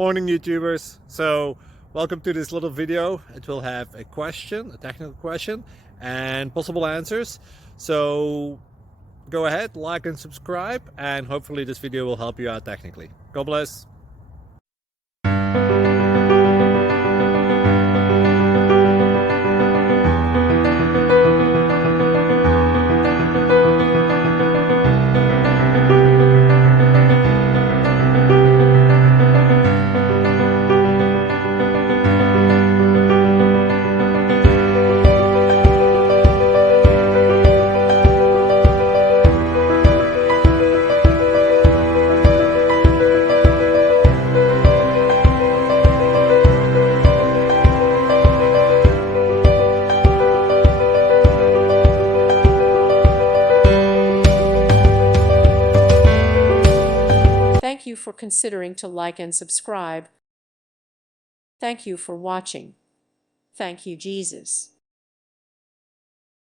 Morning YouTubers. So welcome to this little video. It will have a question, a technical question, and possible answers. So go ahead, like and subscribe, and hopefully this video will help you out technically. God bless. Thank you for considering to like and subscribe. Thank you for watching. Thank you, Jesus.